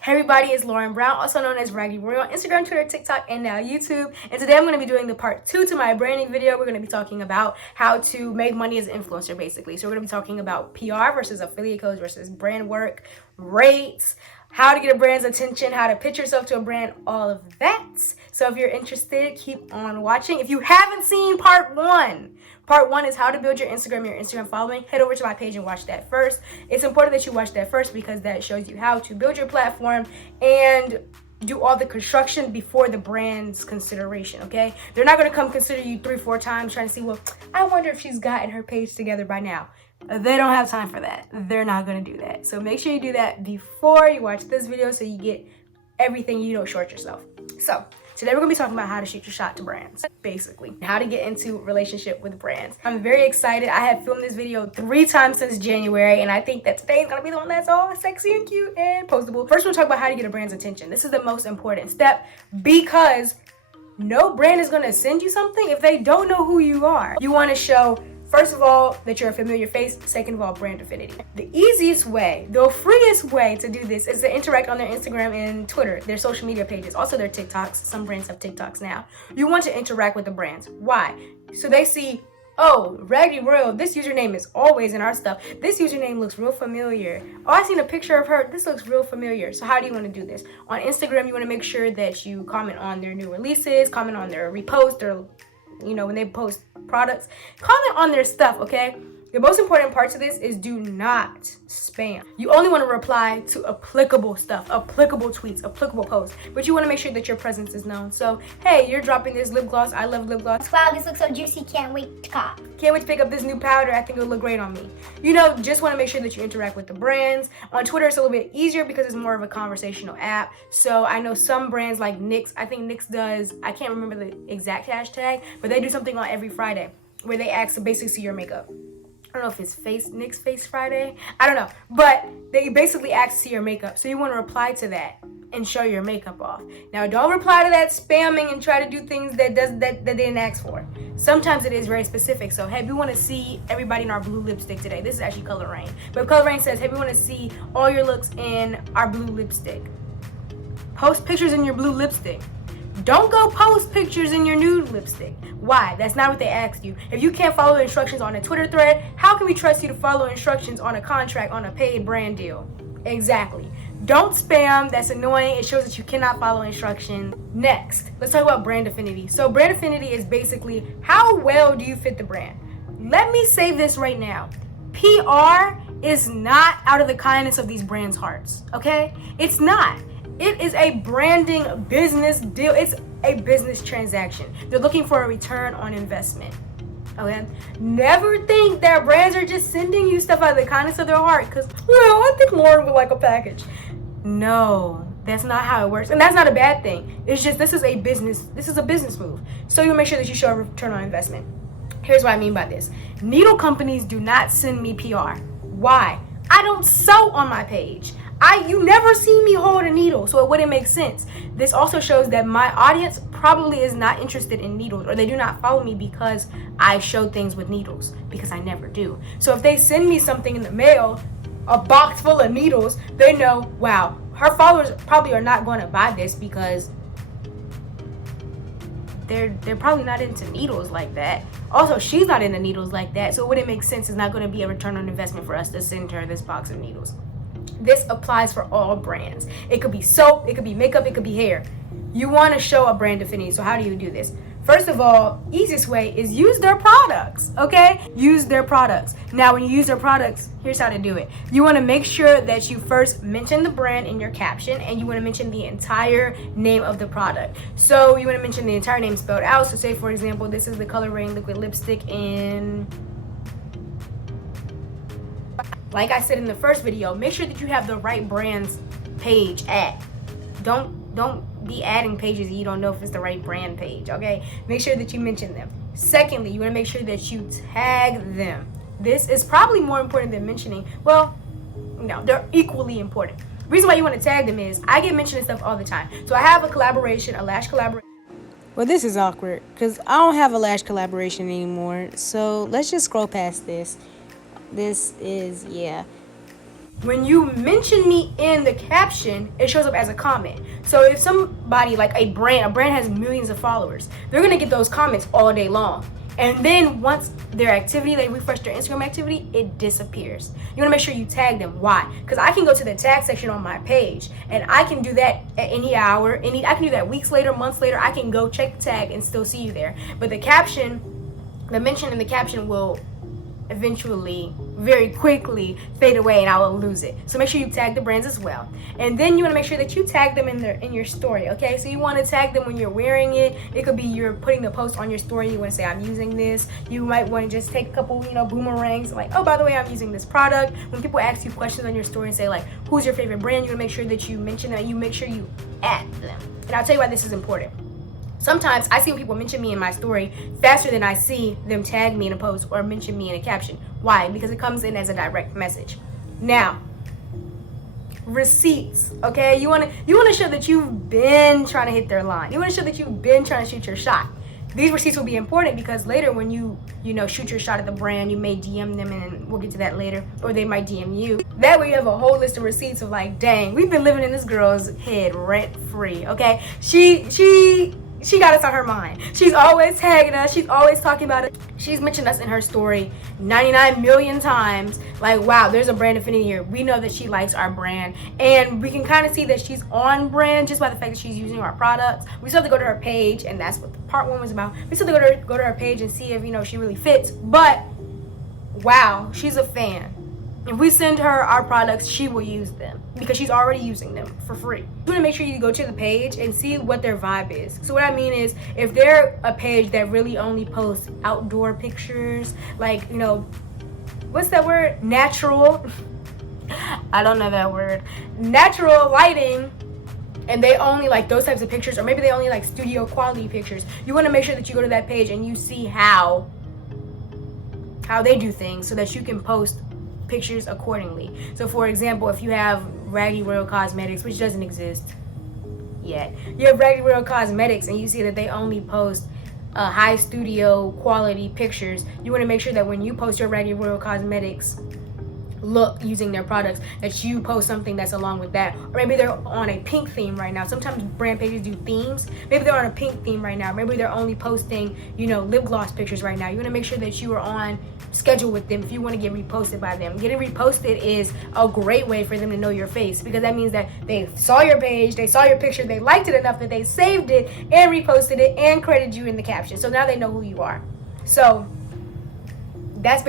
Hey everybody, it's Lauren Brown, also known as Raggy Royal, on Instagram, Twitter, TikTok, and now YouTube. And today I'm going to be doing the part 2 to my branding video. We're going to be talking about how to make money as an influencer, basically. So we're going to be talking about PR versus affiliate codes versus brand work, rates, how to get a brand's attention, how to pitch yourself to a brand, all of that. So if you're interested, keep on watching. If you haven't seen part 1 is how to build your Instagram following. Head over to my page and watch that first. It's important that you watch that first because that shows you how to build your platform and do all the construction before the brand's consideration, okay? They're not going to come consider you 3-4 times trying to see, well, I wonder if she's gotten her page together by now. They don't have time for that. They're not going to do that. So make sure you do that before you watch this video so you get everything, you don't short yourself. So today we're going to be talking about how to shoot your shot to brands, basically. How to get into relationship with brands. I'm very excited. I have filmed this video 3 times since January, and I think that today is going to be the one that's all sexy and cute and postable. First, we'll talk about how to get a brand's attention. This is the most important step because no brand is going to send you something if they don't know who you are. You want to show, first of all, that you're a familiar face. Second of all, brand affinity. The easiest way, the freest way to do this is to interact on their Instagram and Twitter, their social media pages, also their TikToks. Some brands have TikToks now. You want to interact with the brands. Why? So they see, oh, Raggy Royal, this username is always in our stuff. This username looks real familiar. Oh, I seen a picture of her. This looks real familiar. So how do you want to do this? On Instagram, you want to make sure that you comment on their new releases, comment on their repost, or when they post products, comment on their stuff, okay? The most important part to this is do not spam. You only want to reply to applicable stuff, applicable tweets, applicable posts, but you want to make sure that your presence is known. So, hey, you're dropping this lip gloss. I love lip gloss. Wow, this looks so juicy. Can't wait to cop. Can't wait to pick up this new powder. I think it'll look great on me. Just want to make sure that you interact with the brands. On Twitter, it's a little bit easier because it's more of a conversational app. So I know some brands like NYX, I think NYX does, I can't remember the exact hashtag, but they do something on every Friday where they ask to basically see your makeup. I don't know if it's NYX Face Friday. I don't know. But they basically ask to see your makeup. So you want to reply to that and show your makeup off. Now, don't reply to that spamming and try to do things that they didn't ask for. Sometimes it is very specific. So, hey, we want to see everybody in our blue lipstick today. This is actually Color Rain. But Color Rain says, hey, we want to see all your looks in our blue lipstick. Post pictures in your blue lipstick. Don't go post pictures in your nude lipstick. Why? That's not what they asked you. If you can't follow instructions on a Twitter thread, how can we trust you to follow instructions on a contract, on a paid brand deal? Exactly. Don't spam. That's annoying. It shows that you cannot follow instructions. Next, let's talk about brand affinity. So brand affinity is basically how well do you fit the brand. Let me say this right now. PR is not out of the kindness of these brands' hearts, okay? It's not. It is a branding business deal. It's a business transaction. They're looking for a return on investment. Okay? Never think that brands are just sending you stuff out of the kindness of their heart because, well, I think Lauren would like a package. No, that's not how it works. And that's not a bad thing. It's just this is a business move. So you make sure that you show a return on investment. Here's what I mean by this. Needle companies do not send me PR. Why? I don't sew on my page. You never see me hold a needle, so it wouldn't make sense. This also shows that my audience probably is not interested in needles, or they do not follow me because I show things with needles, because I never do. So if they send me something in the mail, a box full of needles, they know, wow, her followers probably are not going to buy this because they're probably not into needles like that. Also, she's not into needles like that, so it wouldn't make sense. It's not going to be a return on investment for us to send her this box of needles. This applies for all brands. It could be soap, it could be makeup, it could be hair. You want to show a brand affinity. So how do you do this? First of all, easiest way is use their products, okay? Use their products. Now, when you use their products, here's how to do it. You want to make sure that you first mention the brand in your caption, and you want to mention the entire name of the product. So you want to mention the entire name spelled out. So say, for example, this is the Color Rain Liquid Lipstick in... Like I said in the first video, make sure that you have the right brand's page at. Don't be adding pages that you don't know if it's the right brand page, okay? Make sure that you mention them. Secondly, you want to make sure that you tag them. This is probably more important than mentioning. Well, no, they're equally important. The reason why you want to tag them is I get mentioned stuff all the time. So I have a collaboration, a lash collaboration. Well, this is awkward because I don't have a lash collaboration anymore. So let's just scroll past this. This is, yeah. when you mention me in the caption, it shows up as a comment. So if somebody, like a brand has millions of followers, they're gonna get those comments all day long. And then once their activity, they refresh their Instagram activity, it disappears. You wanna make sure you tag them. Why? Because I can go to the tag section on my page, and I can do that at any hour. I can do that weeks later, months later. I can go check the tag and still see you there. But the caption, the mention in the caption will eventually, very quickly fade away, and I will lose it. So make sure you tag the brands as well. And then you want to make sure that you tag them in your story, okay? So you want to tag them when you're wearing it. It could be you're putting the post on your story. You want to say, I'm using this. You might want to just take a couple, boomerangs, like, oh, by the way, I'm using this product. When people ask you questions on your story and say, like, who's your favorite brand, you want to make sure that you mention that. You make sure you add them. And I'll tell you why this is important. Sometimes I see when people mention me in my story faster than I see them tag me in a post or mention me in a caption. Why? Because it comes in as a direct message. Now, receipts, okay? You wanna show that you've been trying to hit their line. You wanna show that you've been trying to shoot your shot. These receipts will be important because later when you shoot your shot at the brand, you may DM them, and we'll get to that later, or they might DM you. That way you have a whole list of receipts of like, dang, we've been living in this girl's head rent free, okay? She got us on her mind. She's always tagging us. She's always talking about it. She's mentioned us in her story 99 million times. Like, wow, there's a brand affinity here. We know that she likes our brand. And we can kind of see that she's on brand just by the fact that she's using our products. We still have to go to her page, and that's what part one was about. We still have to go to her page and see if, she really fits. But, wow, she's a fan. If we send her our products, she will use them because she's already using them for free. You want to make sure you go to the page and see what their vibe is. So what I mean is, if they're a page that really only posts outdoor pictures, like, what's that word? Natural. I don't know that word. Natural lighting. And they only like those types of pictures, or maybe they only like studio quality pictures. You want to make sure that you go to that page and you see how they do things so that you can post pictures accordingly. So for example, if you have Raggy Royal Cosmetics, which doesn't exist yet, you have Raggy Royal Cosmetics and you see that they only post high studio quality pictures, you want to make sure that when you post your Raggy Royal Cosmetics look using their products, that you post something that's along with that. Or maybe they're on a pink theme right now. Sometimes brand pages do themes. Maybe they're on a pink theme right now. Maybe they're only posting lip gloss pictures right now. You want to make sure that you are on schedule with them if you want to get reposted by them. Getting reposted is a great way for them to know your face, because that means that they saw your page, they saw your picture, they liked it enough that they saved it and reposted it and credited you in the caption. So now they know who you are. So that's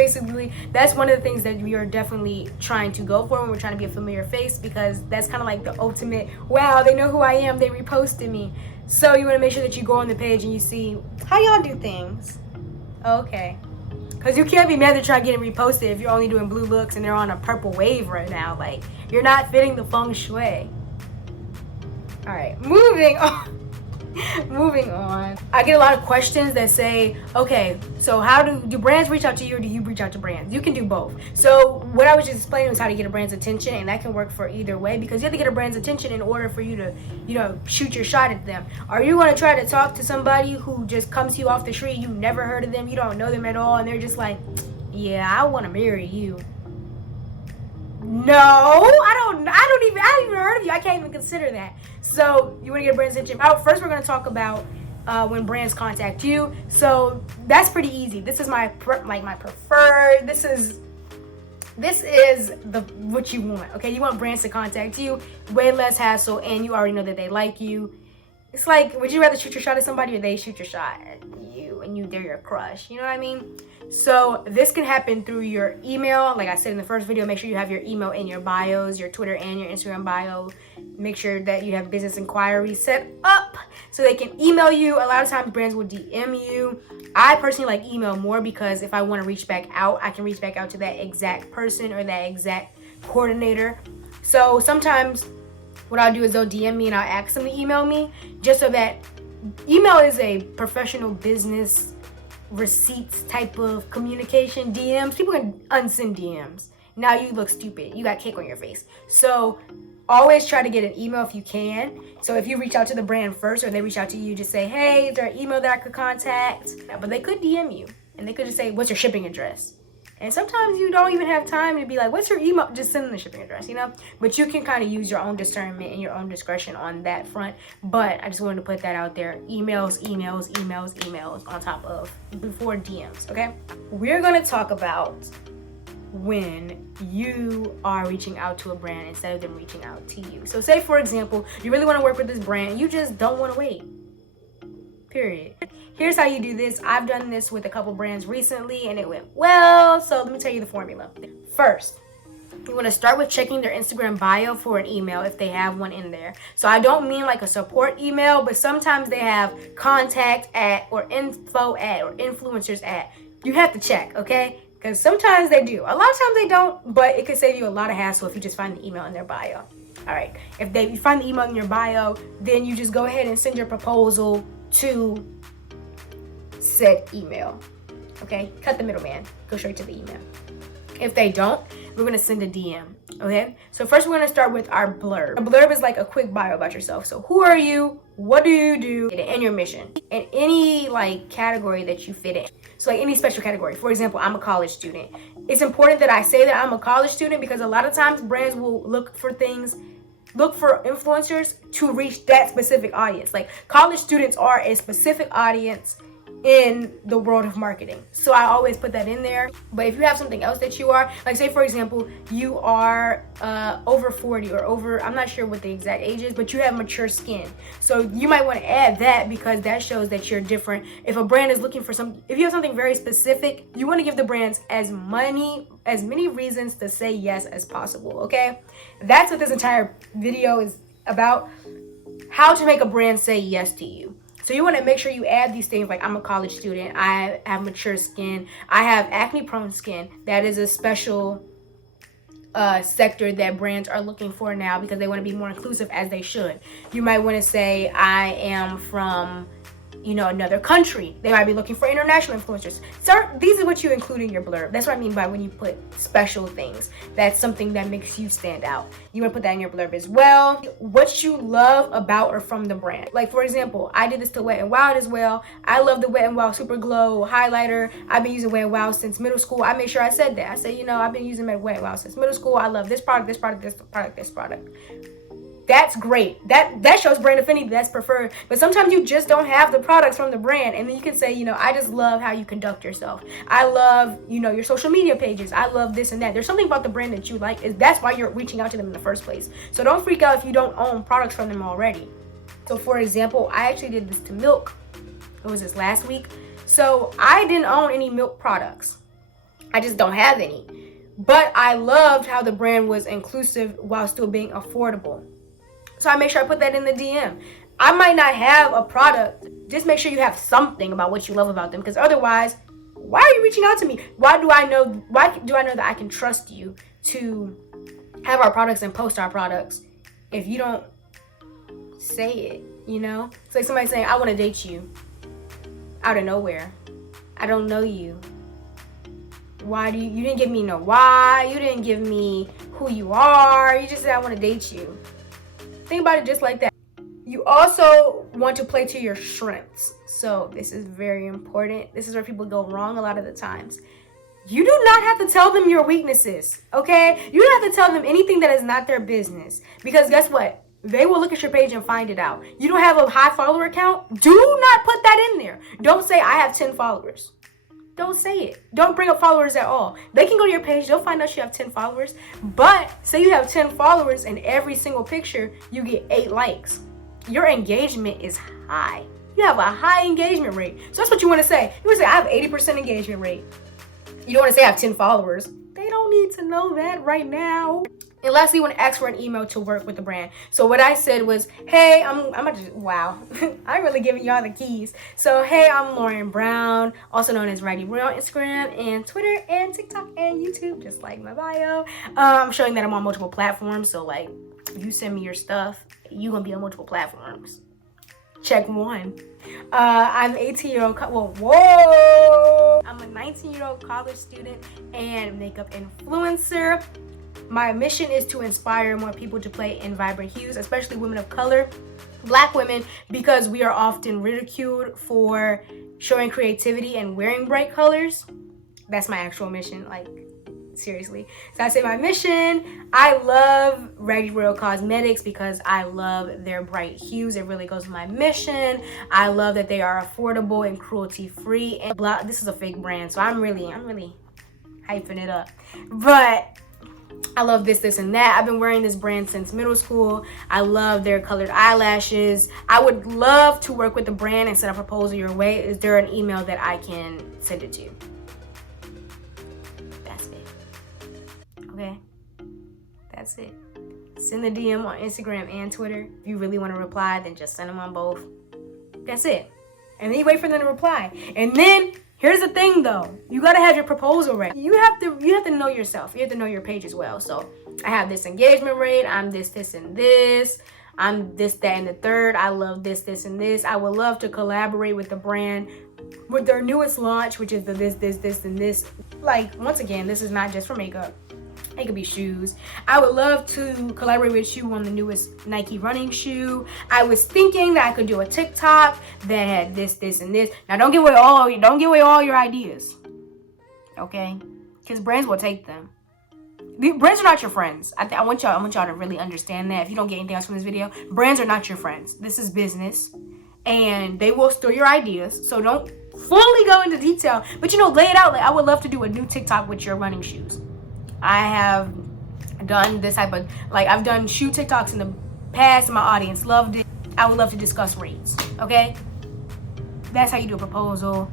one of the things that we are definitely trying to go for when we're trying to be a familiar face, because that's kind of like the ultimate, wow, they know who I am, they reposted me. So you want to make sure that you go on the page and you see how y'all do things. Okay. Because you can't be mad to try getting reposted if you're only doing blue looks and they're on a purple wave right now. Like, you're not fitting the feng shui. All right, moving on. Moving on. I get a lot of questions that say, okay, so how do brands reach out to you, or do you reach out to brands? You can do both. So what I was just explaining was how to get a brand's attention, and that can work for either way, because you have to get a brand's attention in order for you to, shoot your shot at them. Are you going to try to talk to somebody who just comes to you off the street, you never heard of them, you don't know them at all, and they're just like, yeah, I want to marry you? No, I haven't even heard of you. I can't even consider that. So you want to get a brand's attention. First, we're going to talk about when brands contact you. So that's pretty easy. This is my preferred. This is what you want. Okay, you want brands to contact you. Way less hassle, and you already know that they like you. It's like, would you rather shoot your shot at somebody, or they shoot your shot at you and they're your crush? You know what I mean? So this can happen through your email. Like I said in the first video, make sure you have your email in your bios, your Twitter and your Instagram bio. Make sure that you have business inquiries set up so they can email you. A lot of times brands will DM you. I personally like email more, because if I want to reach back out, I can reach back out to that exact person or that exact coordinator. So sometimes what I'll do is they'll DM me and I'll ask them to email me, just so that email is a professional business receipts type of communication. DMs, people can unsend DMs. Now you look stupid. You got cake on your face. So always try to get an email if you can. So if you reach out to the brand first, or they reach out to you, just say, hey, is there an email that I could contact? But they could DM you, and they could just say, what's your shipping address? And sometimes you don't even have time to be like, what's your email? Just send them the shipping address, But you can kind of use your own discernment and your own discretion on that front. But I just wanted to put that out there. Emails on top of before DMs, okay? We're going to talk about when you are reaching out to a brand instead of them reaching out to you. So say, for example, you really want to work with this brand. You just don't want to wait. Period. Here's how you do this. I've done this with a couple brands recently and it went well. So let me tell you the formula. First, you want to start with checking their Instagram bio for an email if they have one in there. So I don't mean like a support email, but sometimes they have contact at or info at or influencers at. You have to check, okay? Because sometimes they do. A lot of times they don't, but it could save you a lot of hassle if you just find the email in their bio. All right. If you find the email in your bio, then you just go ahead and send your proposal to said email. Okay? Cut the middleman. Go straight to the email. If they don't, we're going to send a DM. Okay? So first we're going to start with our blurb. A blurb is like a quick bio about yourself. So who are you? What do you do? And your mission. And any like category that you fit in. So like any special category. For example, I'm a college student. It's important that I say that I'm a college student because a lot of times brands will look for influencers to reach that specific audience. Like college students are a specific audience in the world of marketing. So I always put that in there. But if you have something else that you are, like say for example, you are over 40 or over, I'm not sure what the exact age is, but you have mature skin. So you might want to add that because that shows that you're different. If a brand is looking for if you have something very specific, you want to give the brands as many reasons to say yes as possible, okay? That's what this entire video is about. How to make a brand say yes to you. So you want to make sure you add these things like I'm a college student, I have mature skin, I have acne prone skin. That is a special sector that brands are looking for now because they want to be more inclusive, as they should. You might want to say I am from another country. They might be looking for international influencers. So these are what you include in your blurb. That's what I mean by when you put special things. That's something that makes you stand out. You want to put that in your blurb as well. What you love about or from the brand. Like for example, I did this to Wet n Wild as well. I love the Wet n Wild Super Glow highlighter. I've been using Wet n Wild since middle school. I made sure I said that. I said, I've been using Wet n Wild since middle school. I love this product, this product, this product, this product. That's great. That shows brand affinity. That's preferred. But sometimes you just don't have the products from the brand. And then you can say, I just love how you conduct yourself. I love, your social media pages. I love this and that. There's something about the brand that you like. That's why you're reaching out to them in the first place. So don't freak out if you don't own products from them already. So for example, I actually did this to milk. It was this last week. So I didn't own any milk products. I just don't have any. But I loved how the brand was inclusive while still being affordable. So I make sure I put that in the DM. I might not have a product. Just make sure you have something about what you love about them. Because otherwise, why are you reaching out to me? Why do I know that I can trust you to have our products and post our products if you don't say it, It's like somebody saying, I want to date you out of nowhere. I don't know you. Why you didn't give me no why. You didn't give me who you are. You just said, I want to date you. Think about it just like that. You also want to play to your strengths. So this is very important. This is where people go wrong a lot of the times. You do not have to tell them your weaknesses, okay? You don't have to tell them anything that is not their business. Because guess what? They will look at your page and find it out. You don't have a high follower account? Do not put that in there. Don't say I have 10 followers. Don't say it. Don't bring up followers at all. They can go to your page. They'll find out you have 10 followers. But say you have 10 followers and every single picture you get 8 likes. Your engagement is high. You have a high engagement rate. So that's what you want to say. You want to say I have 80% engagement rate. You don't want to say I have 10 followers. They don't need to know that right now. And lastly, you want to ask for an email to work with the brand. So what I said was, hey, wow, I'm really giving y'all the keys. So, hey, I'm Lauren Brown, also known as Righty Roy on Instagram and Twitter and TikTok and YouTube, just like my bio. I'm showing that I'm on multiple platforms. So, like, if you send me your stuff, you're going to be on multiple platforms. Check one. I'm 18-year-old, I'm a 19-year-old college student and makeup influencer. My mission is to inspire more people to play in vibrant hues, especially women of color, Black women, because we are often ridiculed for showing creativity and wearing bright colors. That's my actual mission, like, seriously. So I say my mission, I love Ragged Royal Cosmetics because I love their bright hues. It really goes with my mission. I love that they are affordable and cruelty free. And blah, this is a fake brand, so I'm really hyping it up. But I love this, and that. I've been wearing this brand since middle school. I love their colored eyelashes. I would love to work with the brand and send a proposal your way. Is there an email that I can send it to? That's it. Okay? That's it. Send the DM on Instagram and Twitter. If you really want to reply, then just send them on both. That's it. And then you wait for them to reply. And then here's the thing though, you gotta have your proposal ready. You have to know yourself. You have to know your page as well. So I have this engagement rate, I'm this, and this. I'm this, that, and the third. I love this, and this. I would love to collaborate with the brand with their newest launch, which is the this, and this. Like, once again, this is not just for makeup. It could be shoes. I would love to collaborate with you on the newest Nike running shoe. I was thinking that I could do a TikTok that had this, and this. Now, don't give away all your ideas, okay? Because brands will take them. The brands are not your friends. I want y'all to really understand that. If you don't get anything else from this video, brands are not your friends. This is business, and they will steal your ideas. So don't fully go into detail, but lay it out. Like, I would love to do a new TikTok with your running shoes. I have done this type of, like, I've done shoe TikToks in the past, and my audience loved it. I would love to discuss rates, okay? That's how you do a proposal.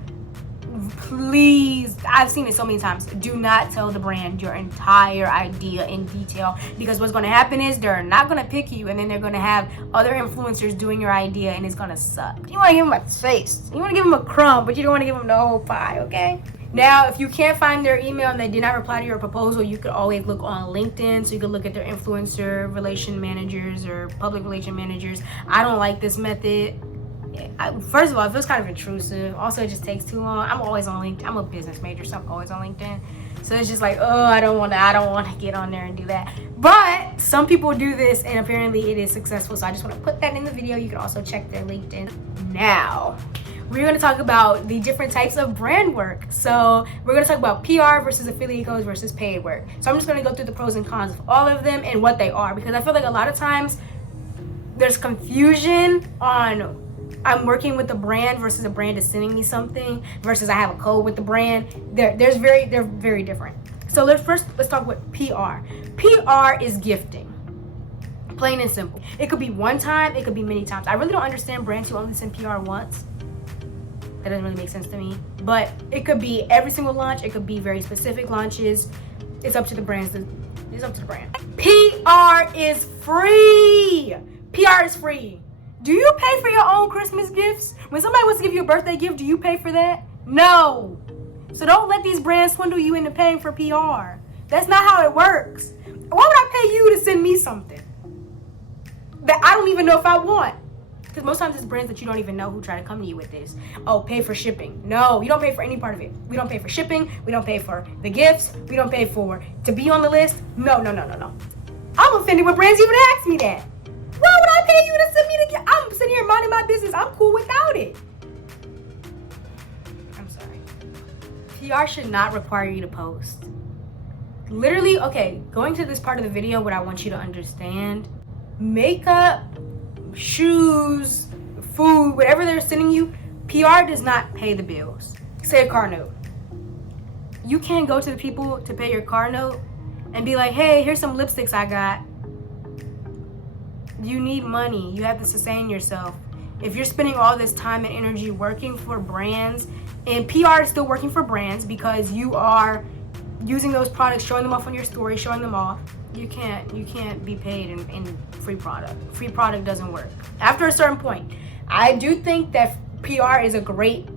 Please, I've seen it so many times. Do not tell the brand your entire idea in detail, because what's going to happen is they're not going to pick you, and then they're going to have other influencers doing your idea, and it's going to suck. You want to give them a taste. You want to give them a crumb, but you don't want to give them the whole pie, okay? Now, if you can't find their email and they did not reply to your proposal, you could always look on LinkedIn. So you could look at their influencer relation managers or public relation managers. I don't like this method. First of all, it feels kind of intrusive. Also, it just takes too long. I'm always on LinkedIn. I'm a business major, so I'm always on LinkedIn. So it's just like, oh, I don't want to get on there and do that. But some people do this, and apparently it is successful. So I just want to put that in the video. You can also check their LinkedIn. Now, we're going to talk about the different types of brand work. So we're going to talk about PR versus affiliate codes versus paid work. So I'm just going to go through the pros and cons of all of them and what they are, because I feel like a lot of times there's confusion on I'm working with a brand versus a brand is sending me something versus I have a code with the brand. They're very different. So let's talk about PR. PR is gifting. Plain and simple. It could be one time, it could be many times. I really don't understand brands who only send PR once. That doesn't really make sense to me. But it could be every single launch. It could be very specific launches. It's up to the brands. It's up to the brand. PR is free. PR is free. Do you pay for your own Christmas gifts? When somebody wants to give you a birthday gift, do you pay for that? No. So don't let these brands swindle you into paying for PR. That's not how it works. Why would I pay you to send me something that I don't even know if I want? Because most times it's brands that you don't even know who try to come to you with this. Oh, pay for shipping. No, you don't pay for any part of it. We don't pay for shipping. We don't pay for the gifts. We don't pay for to be on the list. No. I'm offended when brands even ask me that. Why would I pay you to send me the gift? I'm sitting here minding my business. I'm cool without it. I'm sorry. PR should not require you to post. Literally, okay, going to this part of the video, what I want you to understand, makeup, shoes, food, whatever they're sending you, PR does not pay the bills. Say a car note. You can't go to the people to pay your car note and be like, hey, here's some lipsticks I got. You need money. You have to sustain yourself. If you're spending all this time and energy working for brands, and PR is still working for brands because you are using those products, showing them off on your story, showing them off, you can't be paid in free product. Free product doesn't work. After a certain point, I do think that PR is a great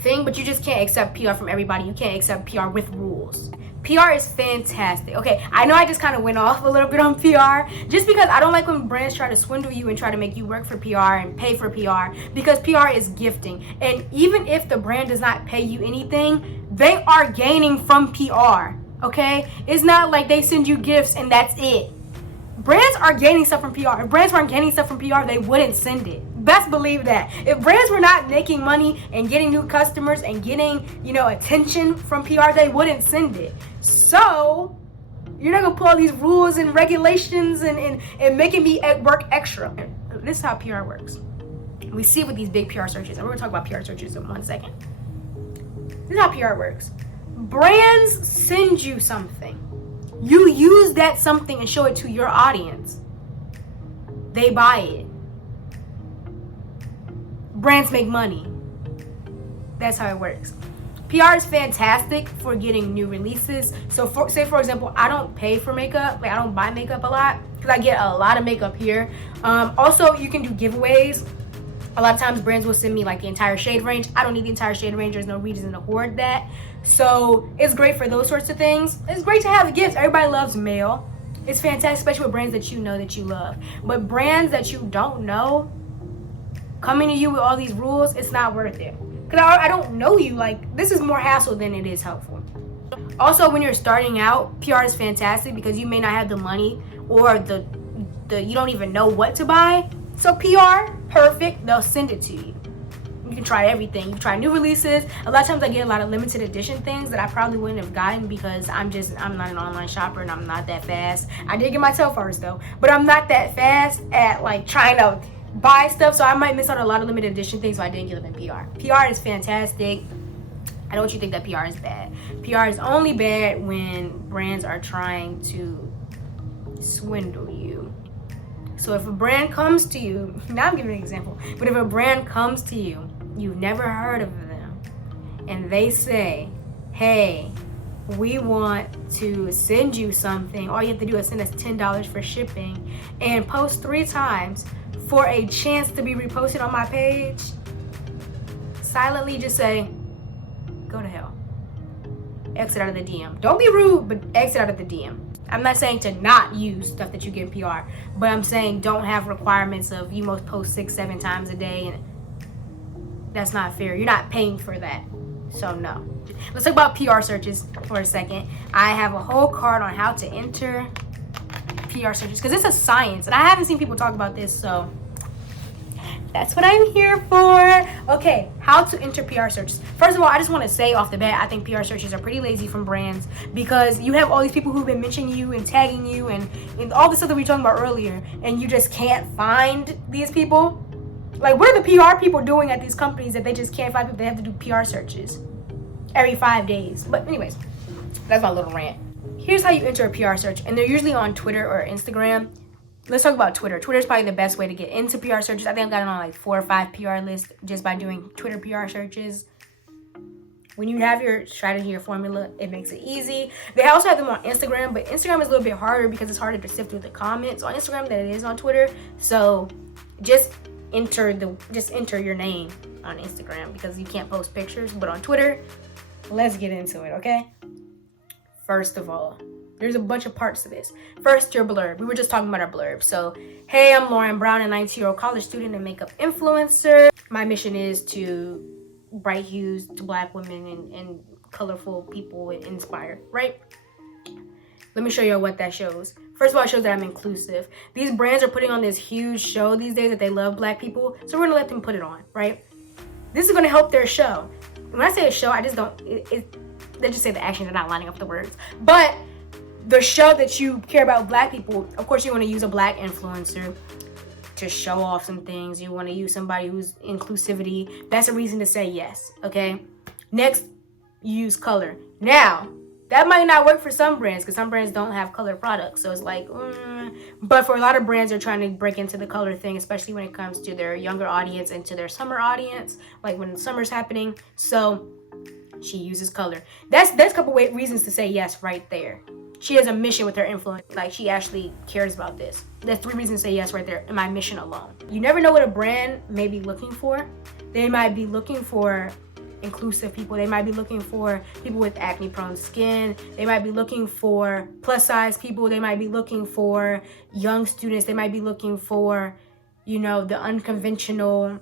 thing, but you just can't accept PR from everybody. You can't accept PR with rules. PR is fantastic. Okay, I know I just kind of went off a little bit on PR just because I don't like when brands try to swindle you and try to make you work for PR and pay for PR, because PR is gifting. And even if the brand does not pay you anything, they are gaining from PR, okay? It's not like they send you gifts and that's it. Brands are gaining stuff from PR. If brands weren't gaining stuff from PR, they wouldn't send it. Best believe that. If brands were not making money and getting new customers and getting, attention from PR, they wouldn't send it. So you're not gonna put all these rules and regulations and making me work extra. This is how PR works. We see it with these big PR searches, and we're gonna talk about PR searches in 1 second. This is how PR works. Brands send you something. You use that something and show it to your audience. They buy it. Brands make money. That's how it works. PR is fantastic for getting new releases. So say for example, I don't pay for makeup. I don't buy makeup a lot because I get a lot of makeup here. Also, you can do giveaways. A lot of times brands will send me the entire shade range. I don't need the entire shade range. There's no reason to hoard that. So it's great for those sorts of things. It's great to have gifts. Everybody loves mail. It's fantastic, especially with brands that you know that you love. But brands that you don't know coming to you with all these rules, it's not worth it. Because I don't know you. This is more hassle than it is helpful. Also, when you're starting out, PR is fantastic because you may not have the money or the you don't even know what to buy. So PR, perfect. They'll send it to you. You can try everything. You can try new releases. A lot of times I get a lot of limited edition things that I probably wouldn't have gotten because I'm not an online shopper and I'm not that fast. I did get my tail first though, but I'm not that fast at trying to buy stuff, so I might miss out on a lot of limited edition things, so I didn't get them in PR. PR is fantastic. I don't want you to think that PR is bad. PR is only bad when brands are trying to swindle you. So if a brand comes to you, now I'm giving an example, but if a brand comes to you, you've never heard of them, and they say, hey, we want to send you something, all you have to do is send us $10 for shipping and post 3 times for a chance to be reposted on my page, silently just say, go to hell. Exit out of the DM. Don't be rude, but exit out of the DM. I'm not saying to not use stuff that you get in PR, but I'm saying don't have requirements of you must post 6-7 times a day, and that's not fair. You're not paying for that. So no. Let's talk about PR searches for a second. I have a whole card on how to enter PR searches because it's a science, and I haven't seen people talk about this, so that's what I'm here for. Okay, how to enter PR searches. First of all, I just want to say off the bat, I think PR searches are pretty lazy from brands because you have all these people who've been mentioning you and tagging you and all the stuff that we were talking about earlier, and you just can't find these people. What are the PR people doing at these companies that they just can't find people? They have to do PR searches every 5 days. But anyways, that's my little rant. Here's how you enter a PR search, and they're usually on Twitter or Instagram. Let's talk about Twitter. Twitter is probably the best way to get into PR searches. I think I've gotten on 4 or 5 PR lists just by doing Twitter PR searches. When you have your strategy, your formula, it makes it easy. They also have them on Instagram, but Instagram is a little bit harder because it's harder to sift through the comments on Instagram than it is on Twitter. So just enter your name on Instagram because you can't post pictures. But on Twitter, let's get into it, okay? First of all, there's a bunch of parts to this. First, your blurb. We were just talking about our blurb. So, hey, I'm Lauren Brown, a 19-year-old college student and makeup influencer. My mission is to bright hues to Black women and colorful people inspire, right? Let me show you what that shows. First of all, it shows that I'm inclusive. These brands are putting on this huge show these days that they love Black people, so we're gonna let them put it on, right? This is gonna help their show. When I say a show, I just don't, they just say the actions are not lining up with the words. But the show that you care about Black people, of course you wanna use a Black influencer to show off some things. You wanna use somebody who's inclusivity. That's a reason to say yes, okay? Next, you use color. Now, that might not work for some brands because some brands don't have color products. So it's but for a lot of brands, they're trying to break into the color thing, especially when it comes to their younger audience and to their summer audience, like when summer's happening. So she uses color. That's a couple reasons to say yes right there. She has a mission with her influence. She actually cares about this. That's 3 reasons to say yes right there in my mission alone. You never know what a brand may be looking for. They might be looking for inclusive people. They might be looking for people with acne prone skin. They might be looking for plus size people. They might be looking for young students. They might be looking for, the unconventional.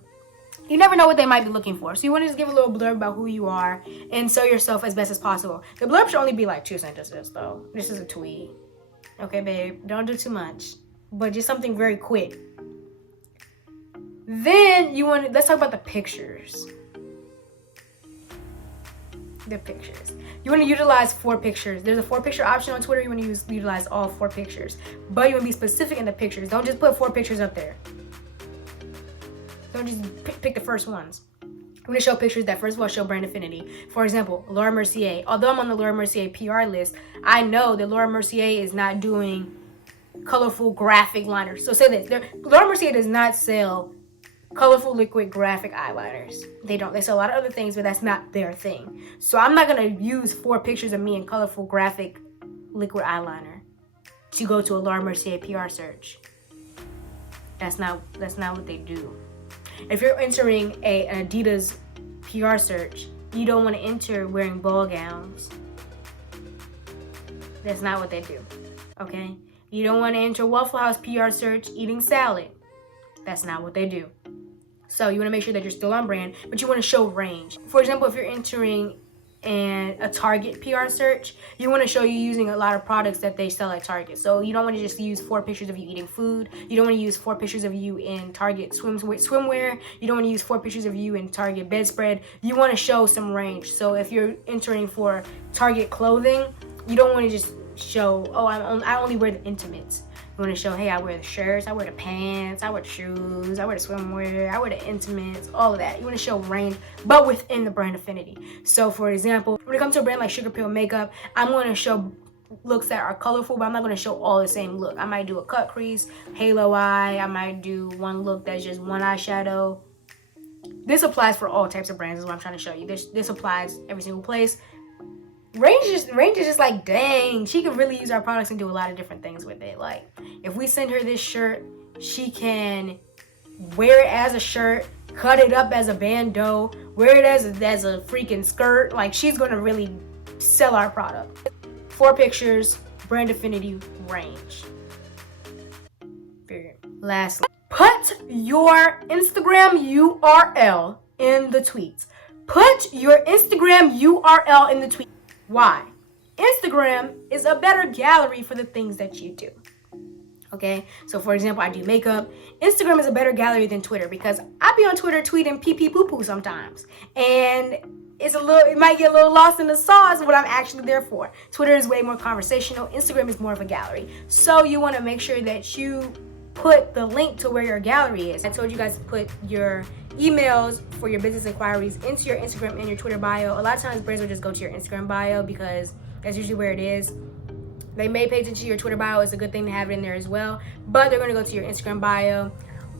You never know what they might be looking for. So you want to just give a little blurb about who you are and sell yourself as best as possible. The blurb should only be 2 sentences though. This is a tweet. Okay, babe, don't do too much, but just something very quick. Then let's talk about the pictures. The pictures. You want to utilize 4 pictures. There's a 4-picture option on Twitter. You want to utilize all 4 pictures. But you want to be specific in the pictures. Don't just put 4 pictures up there. Don't just pick the first ones. I'm going to show pictures that, first of all, show brand affinity. For example, Laura Mercier. Although I'm on the Laura Mercier PR list, I know that Laura Mercier is not doing colorful graphic liners. So say this. Laura Mercier does not sell colorful liquid graphic eyeliners. They don't. They sell a lot of other things, but that's not their thing. So I'm not going to use 4 pictures of me in colorful graphic liquid eyeliner to go to a Laura Mercier PR search. That's not what they do. If you're entering an Adidas PR search, you don't want to enter wearing ball gowns. That's not what they do. Okay? You don't want to enter Waffle House PR search eating salad. That's not what they do. So you want to make sure that you're still on brand, but you want to show range. For example, if you're entering a Target PR search, you want to show you using a lot of products that they sell at Target. So you don't want to just use 4 pictures of you eating food. You don't want to use 4 pictures of you in Target swimwear. You don't want to use 4 pictures of you in Target bedspread. You want to show some range. So if you're entering for Target clothing, you don't want to just show, oh, I only wear the intimates. You want to show, hey, I wear the shirts, I wear the pants, I wear the shoes, I wear the swimwear, I wear the intimates, all of that. You want to show range, but within the brand affinity. So, for example, when it comes to a brand like Sugar Pill Makeup, I'm going to show looks that are colorful, but I'm not going to show all the same look. I might do a cut crease, halo eye, I might do one look that's just one eyeshadow. This applies for all types of brands is what I'm trying to show you. This applies every single place. Range is just like, dang, she could really use our products and do a lot of different things with it. Like, if we send her this shirt, she can wear it as a shirt, cut it up as a bandeau, wear it as a freaking skirt. Like, she's gonna really sell our product. 4 pictures, brand affinity, range. Period. Lastly, put your Instagram URL in the tweets. Put your Instagram URL in the tweet. Why? Instagram is a better gallery for the things that you do. Okay? So for example, I do makeup. Instagram is a better gallery than Twitter because I be on Twitter tweeting pee pee poo poo sometimes. And it might get a little lost in the sauce of what I'm actually there for. Twitter is way more conversational. Instagram is more of a gallery. So you want to make sure that you put the link to where your gallery is. I told you guys to put your emails for your business inquiries into your Instagram and your Twitter bio. A lot of times brands will just go to your Instagram bio because that's usually where it is. They may pay attention to your Twitter bio. It's a good thing to have it in there as well, but they're going to go to your Instagram bio.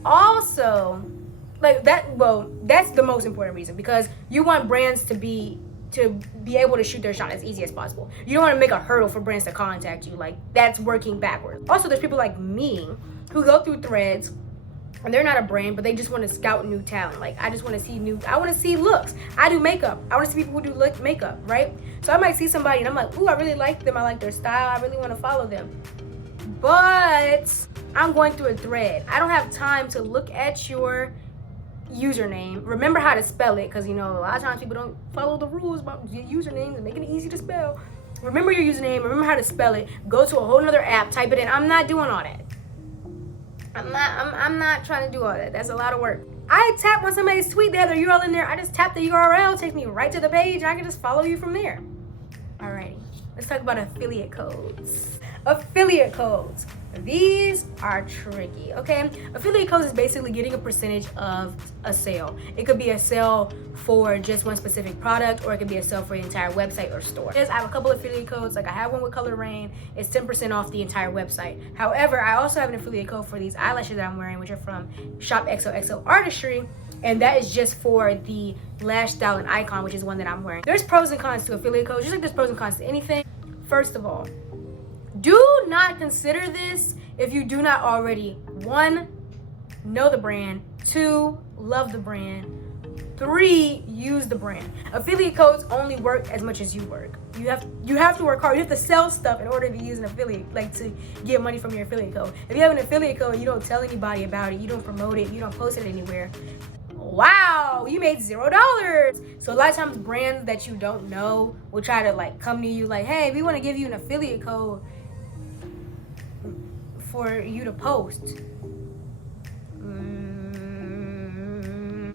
Also, like that, well, that's the most important reason because you want brands to be able to shoot their shot as easy as possible. You don't want to make a hurdle for brands to contact you. Like, that's working backwards. Also, there's people like me who go through threads and they're not a brand, but they just want to scout new talent. Like, I want to see looks. I do makeup. I want to see people who do makeup, right? So I might see somebody and I'm like, ooh, I really like them. I like their style. I really want to follow them. But I'm going through a thread. I don't have time to look at your username, remember how to spell it, because a lot of times people don't follow the rules about usernames and making it easy to spell. Remember your username, remember how to spell it, go to a whole nother app, type it in. I'm not doing all that. I'm not trying to do all that. That's a lot of work. I tap on somebody's tweet, they have their URL in there, I just tap the URL, it takes me right to the page, and I can just follow you from there. Alrighty, let's talk about affiliate codes. Affiliate codes. These are tricky, okay? Affiliate codes is basically getting a percentage of a sale. It could be a sale for just one specific product, or it could be a sale for the entire website or store. I have a couple of affiliate codes, like I have one with Color Rain. It's 10% off the entire website. However, I also have an affiliate code for these eyelashes that I'm wearing, which are from Shop XOXO Artistry, and that is just for the lash style and icon, which is one that I'm wearing. There's pros and cons to affiliate codes, just like there's pros and cons to anything. First of all, do not consider this if you do not already, 1, know the brand, 2, love the brand, 3, use the brand. Affiliate codes only work as much as you work. You have to work hard. You have to sell stuff in order to use an affiliate, like to get money from your affiliate code. If you have an affiliate code and you don't tell anybody about it, you don't promote it, you don't post it anywhere, wow, you made $0. So a lot of times brands that you don't know will try to come to you like, hey, we want to give you an affiliate code for you to post.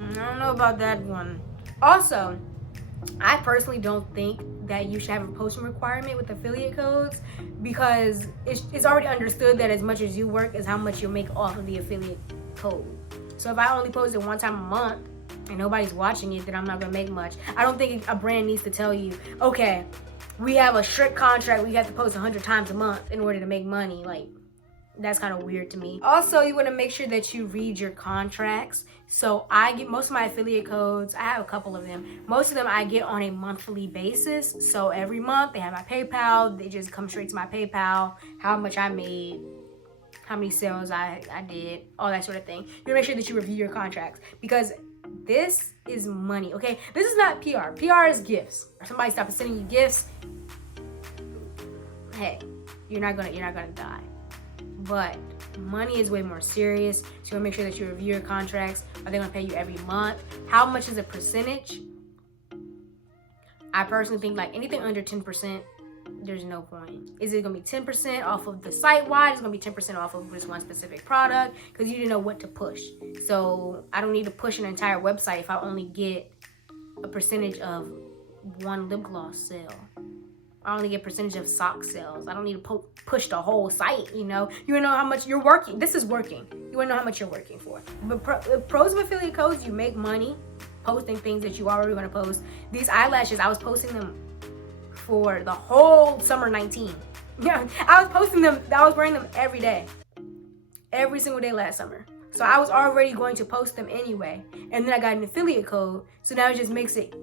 I don't know about that one. Also, I personally don't think that you should have a posting requirement with affiliate codes because it's already understood that as much as you work is how much you'll make off of the affiliate code. So if I only post it one time a month and nobody's watching it, then I'm not gonna make much. I don't think a brand needs to tell you, okay, we have a strict contract, we have to post 100 times a month in order to make money. Like, that's kind of weird to me. Also, you want to make sure that you read your contracts. So I get most of my affiliate codes, I have a couple of them. Most of them I get on a monthly basis. So every month they have my PayPal, they just come straight to my PayPal, how much I made, how many sales I did, all that sort of thing. You want to make sure that you review your contracts because this is money, okay? This is not PR. PR is gifts. Somebody stops sending you gifts, hey, you're not gonna die. But money is way more serious. So you want to make sure that you review your contracts. Are they going to pay you every month? How much is a percentage? I personally think like anything under 10%, there's no point. Is it going to be 10% off of the site-wide? Is it going to be 10% off of just one specific product? Because you didn't know what to push. So I don't need to push an entire website if I only get a percentage of one lip gloss sale. I only get a percentage of sock sales. I don't need to push the whole site, you know? You wanna know how much you're working. This is working. You wanna know how much you're working for. But pros of affiliate codes, you make money posting things that you already wanna post. These eyelashes, I was posting them for the whole summer 19. Yeah, I was posting them, I was wearing them every day. Every single day last summer. So I was already going to post them anyway. And then I got an affiliate code, so now it just makes it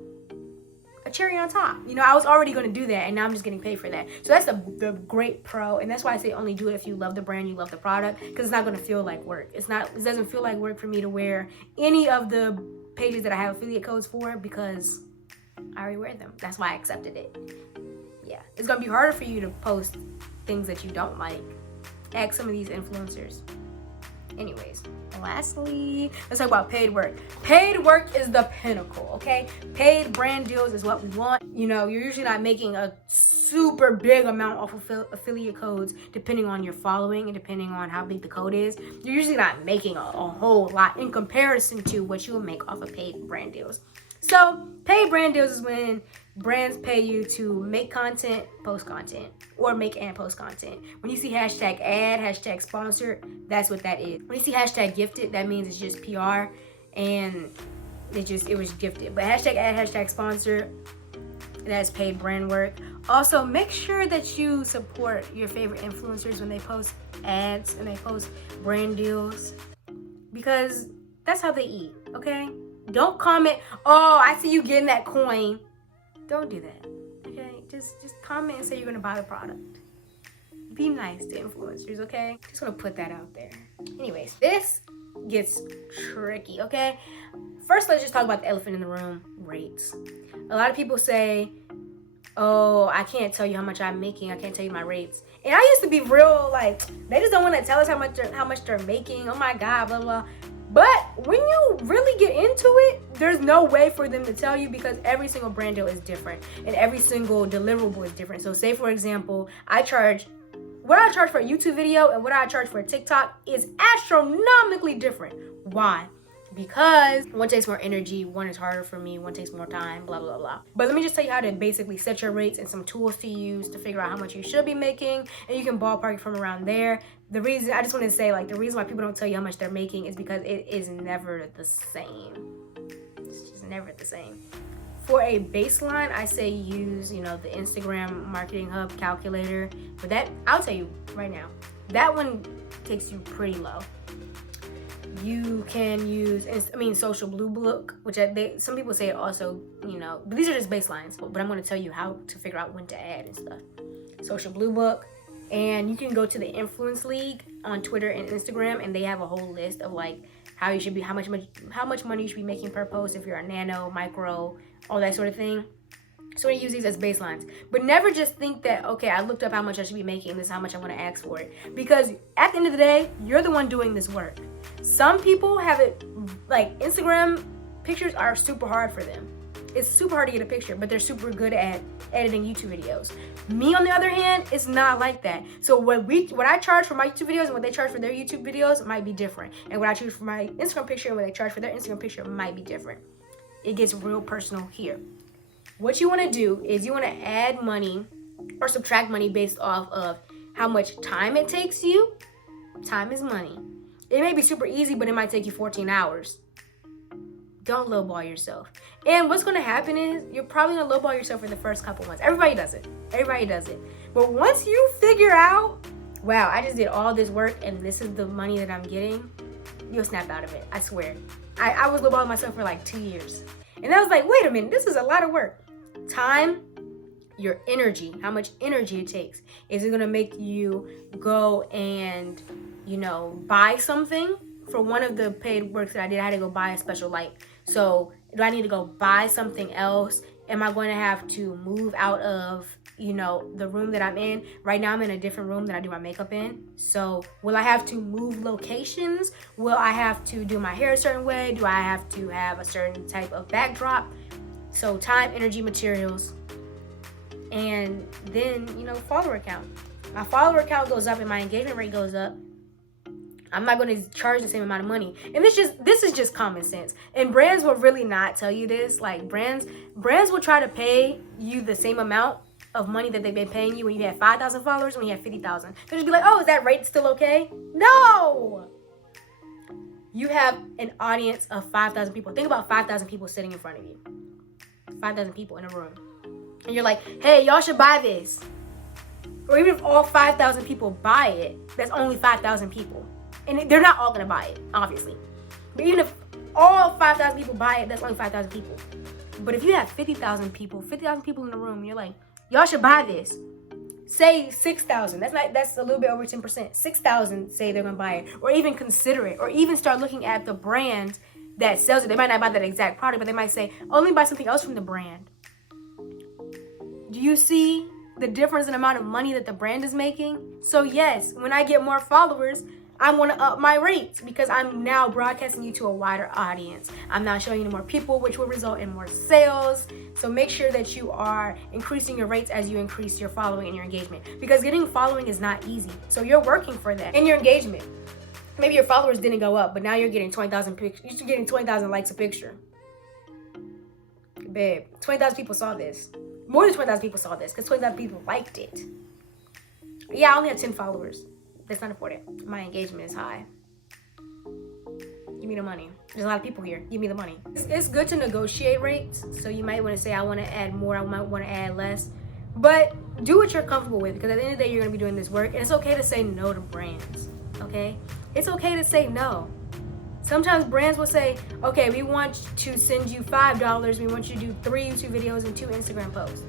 a cherry on top. You know, I was already going to do that, and now I'm just getting paid for that. So that's the great pro, and that's why I say only do it if you love the brand, you love the product, because it's not going to feel like work. It doesn't feel like work for me to wear any of the pages that I have affiliate codes for because I already wear them. That's why I accepted it. Yeah, it's going to be harder for you to post things that you don't like. Ask some of these influencers. Anyways, lastly, let's talk about paid work. Paid work is the pinnacle, okay? Paid brand deals is what we want. You know, you're usually not making a super big amount off of affiliate codes depending on your following and depending on how big the code is. You're usually not making a whole lot in comparison to what you will make off of paid brand deals. So paid brand deals is when brands pay you to make content, post content, or make and post content. When you see hashtag ad, hashtag sponsor, that's what that is. When you see hashtag gifted, that means it's just PR and it was gifted. But hashtag ad, hashtag sponsor, that's paid brand work. Also, make sure that you support your favorite influencers when they post ads and they post brand deals because that's how they eat, okay? Don't comment, oh, I see you getting that coin. Don't do that, okay? Just comment and say you're gonna buy the product. Be nice to influencers, okay? Just gonna put that out there. Anyways, this gets tricky, okay? First, let's just talk about the elephant in the room, rates. A lot of people say, oh, I can't tell you how much I'm making. I can't tell you my rates. And I used to be real, like, they just don't want to tell us how much they're making. Oh my God, blah, blah. But when you really get into it, there's no way for them to tell you because every single brand deal is different and every single deliverable is different. So say, for example, what I charge for a YouTube video and what I charge for a TikTok is astronomically different. Why? Because one takes more energy, one is harder for me, one takes more time, blah, blah, blah. But let me just tell you how to basically set your rates and some tools to use to figure out how much you should be making, and you can ballpark from around there. The reason why people don't tell you how much they're making is because it is never the same. It's just never the same. For a baseline, I say use, the Instagram Marketing Hub calculator. But that, I'll tell you right now, that one takes you pretty low. You can use, Social Blue Book, which some people say it also, but these are just baselines. But I'm going to tell you how to figure out when to add and stuff. Social Blue Book, and you can go to the Influence League on Twitter and Instagram, and they have a whole list of like how much money you should be making per post if you're a nano, micro, all that sort of thing. So I use these as baselines. But never just think that, okay, I looked up how much I should be making, this is how much I want to ask for it. Because at the end of the day, you're the one doing this work. Some people have it, like Instagram pictures are super hard for them. it's super hard to get a picture, but they're super good at editing YouTube videos. Me, on the other hand, it's not like that. So what I charge for my YouTube videos and what they charge for their YouTube videos might be different. And what I choose for my Instagram picture and what they charge for their Instagram picture might be different. It gets real personal here. What you want to do is you want to add money or subtract money based off of how much time it takes you. Time is money. It may be super easy, but it might take you 14 hours. Don't lowball yourself. And what's going to happen is you're probably going to lowball yourself for the first couple months. Everybody does it. But once you figure out, wow, I just did all this work and this is the money that I'm getting, you'll snap out of it. I swear. I was lowballing myself for like 2 years. And I was like, wait a minute, this is a lot of work. Time, your energy, how much energy it takes. Is it going to make you go and, buy something? For one of the paid works that I did, I had to go buy a special light. So do I need to go buy something else? Am I going to have to move out of, the room that I'm in? Right now I'm in a different room that I do my makeup in. So will I have to move locations? Will I have to do my hair a certain way? Do I have to have a certain type of backdrop? So time, energy, materials, and then, follower count. My follower count goes up and my engagement rate goes up. I'm not going to charge the same amount of money. And this is just common sense. And brands will really not tell you this. Like brands will try to pay you the same amount of money that they've been paying you when you have 5,000 followers, when you have 50,000. They'll just be like, oh, is that rate still okay? No! You have an audience of 5,000 people. Think about 5,000 people sitting in front of you. 5,000 people in a room. And you're like, hey, y'all should buy this. Or even if all 5,000 people buy it, that's only 5,000 people. And they're not all going to buy it, obviously. But even if all 5,000 people buy it, that's only 5,000 people. But if you have 50,000 people in the room, you're like, y'all should buy this. Say 6,000. That's a little bit over 10%. 6,000 say they're going to buy it. Or even consider it. Or even start looking at the brand that sells it. They might not buy that exact product, but they might say, oh, let me buy something else from the brand. Do you see the difference in amount of money that the brand is making? So yes, when I get more followers, I want to up my rates because I'm now broadcasting you to a wider audience. I'm now showing you to more people, which will result in more sales. So make sure that you are increasing your rates as you increase your following and your engagement, because getting following is not easy. So you're working for that. And your engagement. Maybe your followers didn't go up, but now you're getting 20,000 pictures. You're getting 20,000 likes a picture. Babe, 20,000 people saw this. More than 20,000 people saw this because 20,000 people liked it. Yeah, I only have 10 followers. That's not important. My engagement is high. Give me the money. There's a lot of people here. Give me the money. It's good to negotiate rates. So you might want to say, I want to add more. I might want to add less. But do what you're comfortable with, because at the end of the day, you're going to be doing this work. And it's okay to say no to brands. Okay? It's okay to say no. Sometimes brands will say, okay, we want to send you $5. We want you to do 3 YouTube videos and 2 Instagram posts.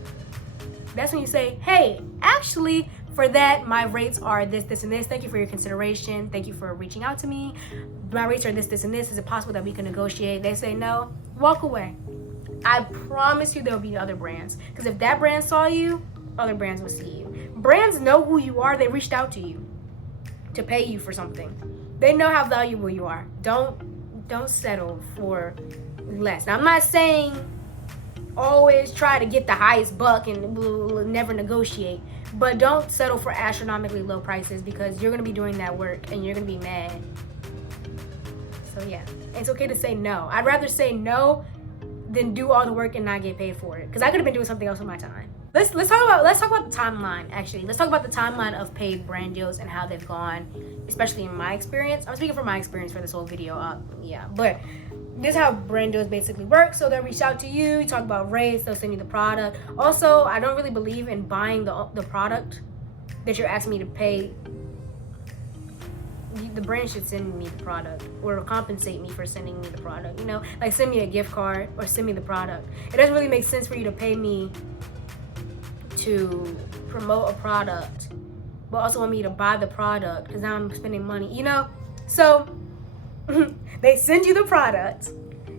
That's when you say, hey, actually, for that, my rates are this, this, and this. Thank you for your consideration. Thank you for reaching out to me. My rates are this, this, and this. Is it possible that we can negotiate? They say no. Walk away. I promise you there'll be other brands. Because if that brand saw you, other brands will see you. Brands know who you are. They reached out to you to pay you for something. They know how valuable you are. Don't settle for less. Now, I'm not saying always try to get the highest buck and we'll never negotiate. But don't settle for astronomically low prices, because you're going to be doing that work and you're going to be mad. So yeah, it's okay to say no. I'd rather say no than do all the work and not get paid for it, because I could have been doing something else with my time. Let's talk about the timeline, actually. Let's talk about the timeline of paid brand deals and how they've gone, especially in my experience. I'm speaking from my experience for this whole video. But this is how brand deals basically work. So they'll reach out to you, talk about rates, they'll send you the product. Also, I don't really believe in buying the product that you're asking me to pay. The brand should send me the product or compensate me for sending me the product. Like send me a gift card or send me the product. It doesn't really make sense for you to pay me to promote a product, but also want me to buy the product because now I'm spending money, So they send you the product,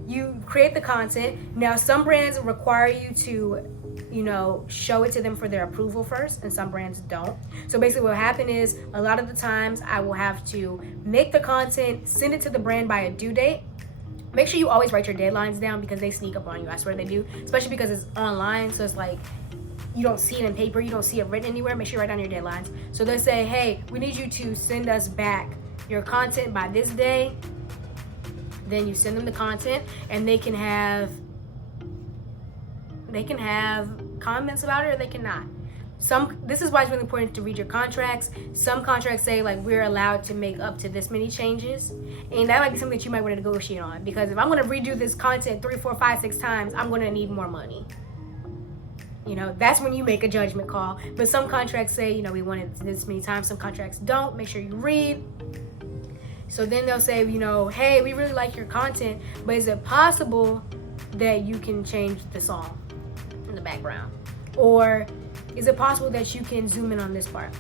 you create the content. Now, some brands require you to, show it to them for their approval first, and some brands don't. So basically what will happen is a lot of the times I will have to make the content, send it to the brand by a due date. Make sure you always write your deadlines down because they sneak up on you. I swear they do, especially because it's online. So it's like you don't see it in paper, you don't see it written anywhere. Make sure you write down your deadlines. So they say, hey, we need you to send us back your content by this day. Then you send them the content, and they can have comments about it, or they cannot. This is why it's really important to read your contracts. Some contracts say like we're allowed to make up to this many changes, and that might be something that you might want to negotiate on, because if I'm going to redo this content 3, 4, 5, 6 times, I'm going to need more money. You know, that's when you make a judgment call. But some contracts say, you know, we want it this many times. Some contracts don't. Make sure you read. So then they'll say, you know, hey, we really like your content, but is it possible that you can change the song in the background? Or is it possible that you can zoom in on this part?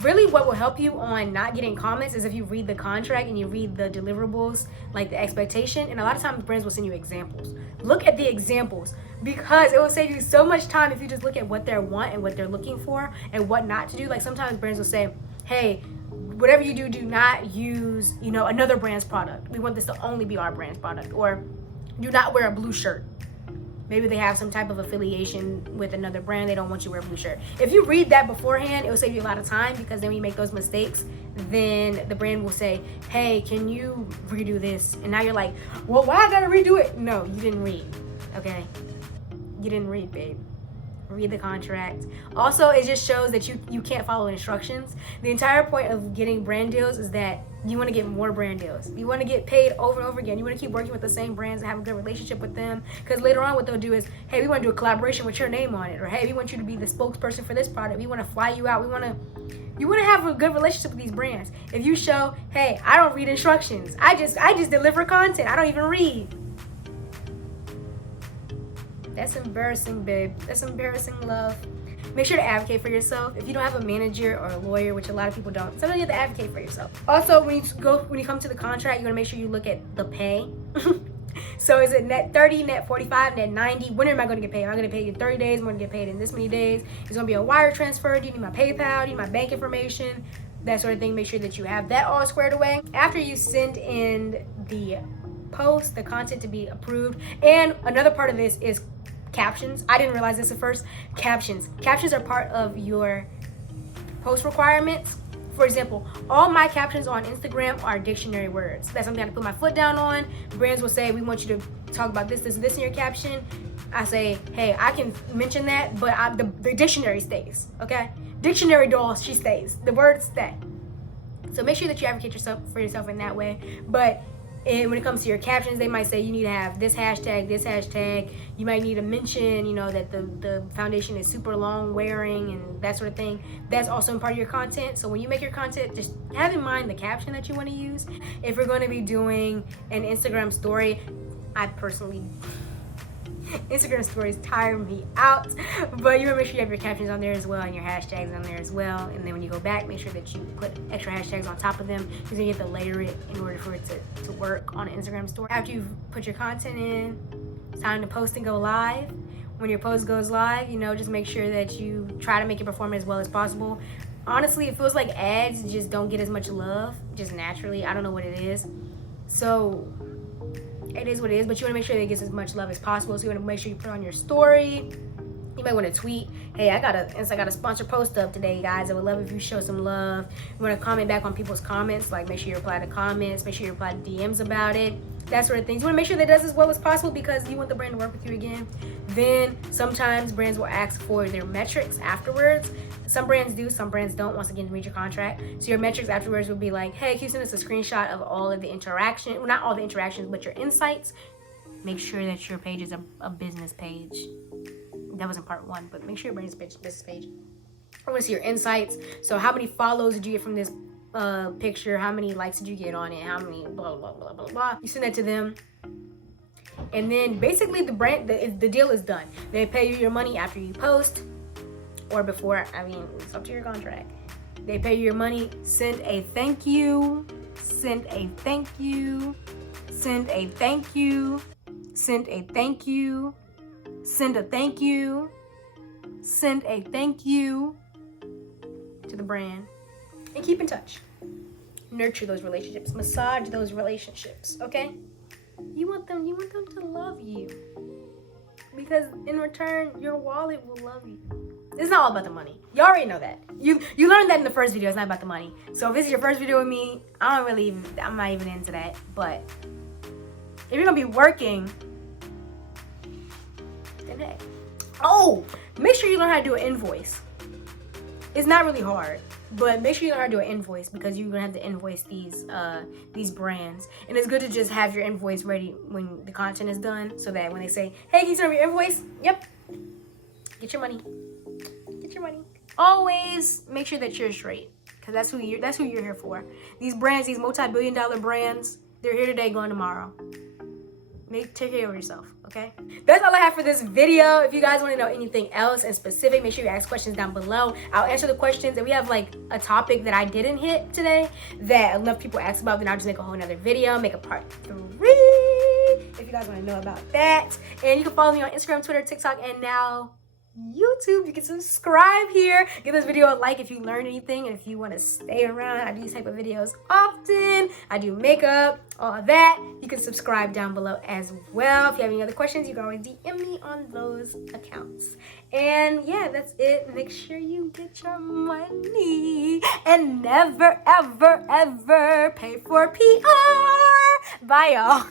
Really, what will help you on not getting comments is if you read the contract and you read the deliverables, like the expectation. And a lot of times brands will send you examples. Look at the examples, because it will save you so much time if you just look at what they want and what they're looking for and what not to do. Like sometimes brands will say, hey, whatever you do, do not use, you know, another brand's product. We want this to only be our brand's product. Or do not wear a blue shirt. Maybe they have some type of affiliation with another brand. They don't want you to wear a blue shirt. If you read that beforehand, it will save you a lot of time, because then when you make those mistakes, then the brand will say, hey, can you redo this? And now you're like, well, why I gotta redo it? No, you didn't read, okay? You didn't read, babe. Read the contract. Also, it just shows that you can't follow instructions. The entire point of getting brand deals is that you want to get more brand deals. You want to get paid over and over again. You want to keep working with the same brands and have a good relationship with them, because later on what they'll do is, hey, we want to do a collaboration with your name on it, or hey, we want you to be the spokesperson for this product. We want to fly you out. You want to have a good relationship with these brands. If you show, hey, I don't read instructions, I just deliver content, I don't even read. That's embarrassing, babe. That's embarrassing, love. Make sure to advocate for yourself. If you don't have a manager or a lawyer, which a lot of people don't, sometimes you have to advocate for yourself. Also, when you come to the contract, you want to make sure you look at the pay. So is it net 30, net 45, net 90? When am I going to get paid? Am I going to pay you 30 days? I'm going to get paid in this many days. It's going to be a wire transfer. Do you need my PayPal? Do you need my bank information? That sort of thing. Make sure that you have that all squared away. After you send in the post, the content to be approved. And another part of this is captions. I didn't realize this at first. Captions are part of your post requirements. For example, all my captions on Instagram are dictionary words. That's something I have to put my foot down on. Brands will say, we want you to talk about this in your caption. I say, hey, I can mention that, but the dictionary stays, okay? Dictionary doll, she stays. The words stay. So make sure that you advocate for yourself in that way. But when it comes to your captions, they might say you need to have this hashtag. You might need to mention, you know, that the foundation is super long wearing and that sort of thing. That's also part of your content. So when you make your content, just have in mind the caption that you want to use. If you're going to be doing an Instagram story, Instagram stories tire me out, but you want to make sure you have your captions on there as well and your hashtags on there as well. And then when you go back, make sure that you put extra hashtags on top of them, because you have to layer it in order for it to work on an Instagram story. After you've put your content in, it's time to post and go live. When your post goes live, you know, just make sure that you try to make it perform as well as possible. Honestly, it feels like ads just don't get as much love just naturally. I don't know what it is. So it is what it is, but you want to make sure that it gets as much love as possible. So you want to make sure you put on your story. You might want to tweet, hey, I got a sponsored post up today, guys. I would love if you show some love. You want to comment back on people's comments, like make sure you reply to comments, make sure you reply to DMs about it, that sort of things. You want to make sure that it does as well as possible, because you want the brand to work with you again. Then sometimes brands will ask for their metrics afterwards. Some brands do, some brands don't. Once again, read your contract. So your metrics afterwards will be like, hey, can you send us a screenshot of all of the interaction? Well, not all the interactions, but your insights. Make sure that your page is a business page. That wasn't part one, but make sure your brand is a business page. I want to see your insights. So how many follows did you get from this picture? How many likes did you get on it? How many blah, blah, blah, blah, blah. You send that to them. And then basically the deal is done. They pay you your money after you post or before. I mean, it's up to your contract. They pay you your money. Send a thank you. Send a thank you. Send a thank you. Send a thank you. Send a thank you. Send a thank you to the brand. And keep in touch. Nurture those relationships. Massage those relationships, okay? You want them to love you. Because in return, your wallet will love you. It's not all about the money. You already know that. You learned that in the first video. It's not about the money. So if this is your first video with me, I'm not even into that. But if you're gonna be working, then hey. Oh, make sure you learn how to do an invoice. It's not really hard, but make sure you learn how to do an invoice because you're gonna have to invoice these brands. And it's good to just have your invoice ready when the content is done, so that when they say, "Hey, can you send me your invoice?" Yep. Get your money. Get your money. Always make sure that you're straight, because that's who you're here for. These brands, these multi-billion-dollar brands, they're here today, going tomorrow. Take care of yourself, okay? That's all I have for this video. If you guys want to know anything else in specific, make sure you ask questions down below. I'll answer the questions. If we have like a topic that I didn't hit today that enough people asked about, then I'll just make a whole nother video, make a part 3 if you guys want to know about that. And you can follow me on Instagram, Twitter, TikTok, and now YouTube. You can subscribe here. Give this video a like if you learned anything, and if you want to stay around. I do these type of videos often. I do makeup, all of that. You can subscribe down below as well. If you have any other questions, you can always DM me on those accounts. And yeah, that's it. Make sure you get your money and never, ever, ever pay for PR. Bye, y'all.